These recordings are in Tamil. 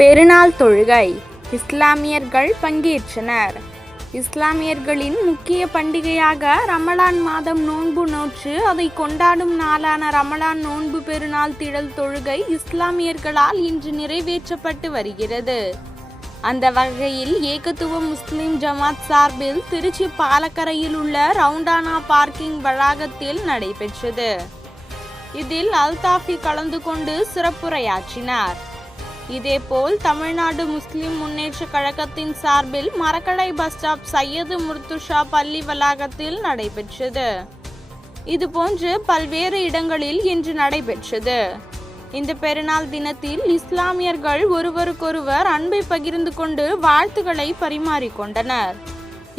பெருநாள் தொழுகை. இஸ்லாமியர்கள் பங்கேற்றனர். இஸ்லாமியர்களின் முக்கிய பண்டிகையாக ரமலான் மாதம் நோன்பு நோற்று அதை கொண்டாடும் நாளான ரமலான் நோன்பு பெருநாள் திடல் தொழுகை இஸ்லாமியர்களால் இன்று நிறைவேற்றப்பட்டு வருகிறது. அந்த வகையில் ஏகத்துவ முஸ்லிம் ஜமாத் சார்பில் திருச்சி பாலக்கரையில் உள்ள ரவுண்டானா பார்க்கிங் வளாகத்தில் நடைபெற்றது. இதில் அல்தாஃபி கலந்து கொண்டு சிறப்புரையாற்றினார். இதேபோல் தமிழ்நாடு முஸ்லிம் முன்னேற்ற கழகத்தின் சார்பில் மரக்கடை பஸ் ஸ்டாப் சையது முர்துஷா பள்ளி வளாகத்தில் நடைபெற்றது. இதுபோன்று பல்வேறு இடங்களில் இன்று நடைபெற்றது. இந்த பெருநாள் தினத்தில் இஸ்லாமியர்கள் ஒருவருக்கொருவர் அன்பை பகிர்ந்து கொண்டு வாழ்த்துக்களை பரிமாறிக்கொண்டனர்.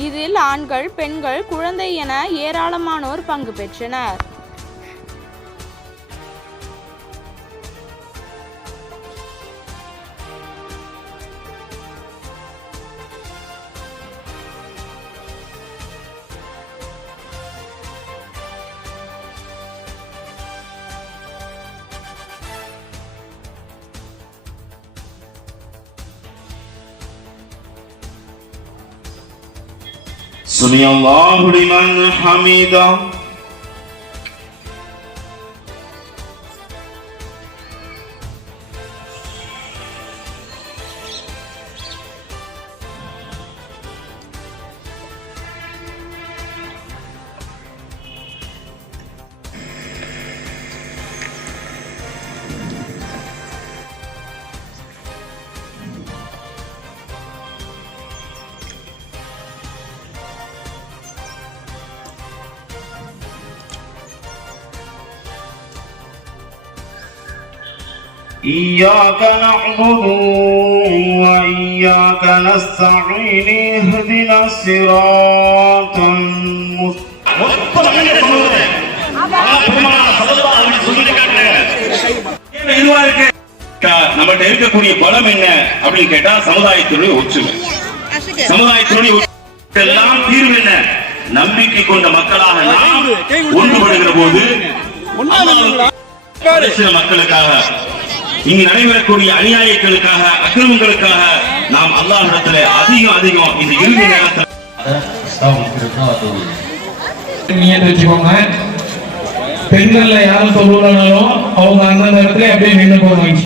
இதில் ஆண்கள், பெண்கள், குழந்தை என ஏராளமானோர் பங்கு பெற்றனர். سمع الله لمن حمده. إياك نعبد وإياك نستعين اهدنا الصراط நம்மகிட்ட இருக்கக்கூடிய பலம் என்ன அப்படின்னு கேட்டா சமுதாயத்தினுடைய ஒற்றுமை. சமுதாயத்தினுடைய எல்லாம் தீர்வு என்ன? நம்பிக்கை கொண்ட மக்களாக நாம் ஒன்றுபடுகிற போது மக்களுக்காக இங்கு நடைபெறக்கூடிய அநியாயங்களுக்காக, அக்கிரமங்களுக்காக நாம் அல்லாஹ்விடத்தில் அதிகம் இந்த இறுதி நேரத்தில் பெண்கள்ல யாரும் சொல்லுறாங்களோ அவங்க அந்த நேரத்துல அப்படியே நின்று போவாங்க.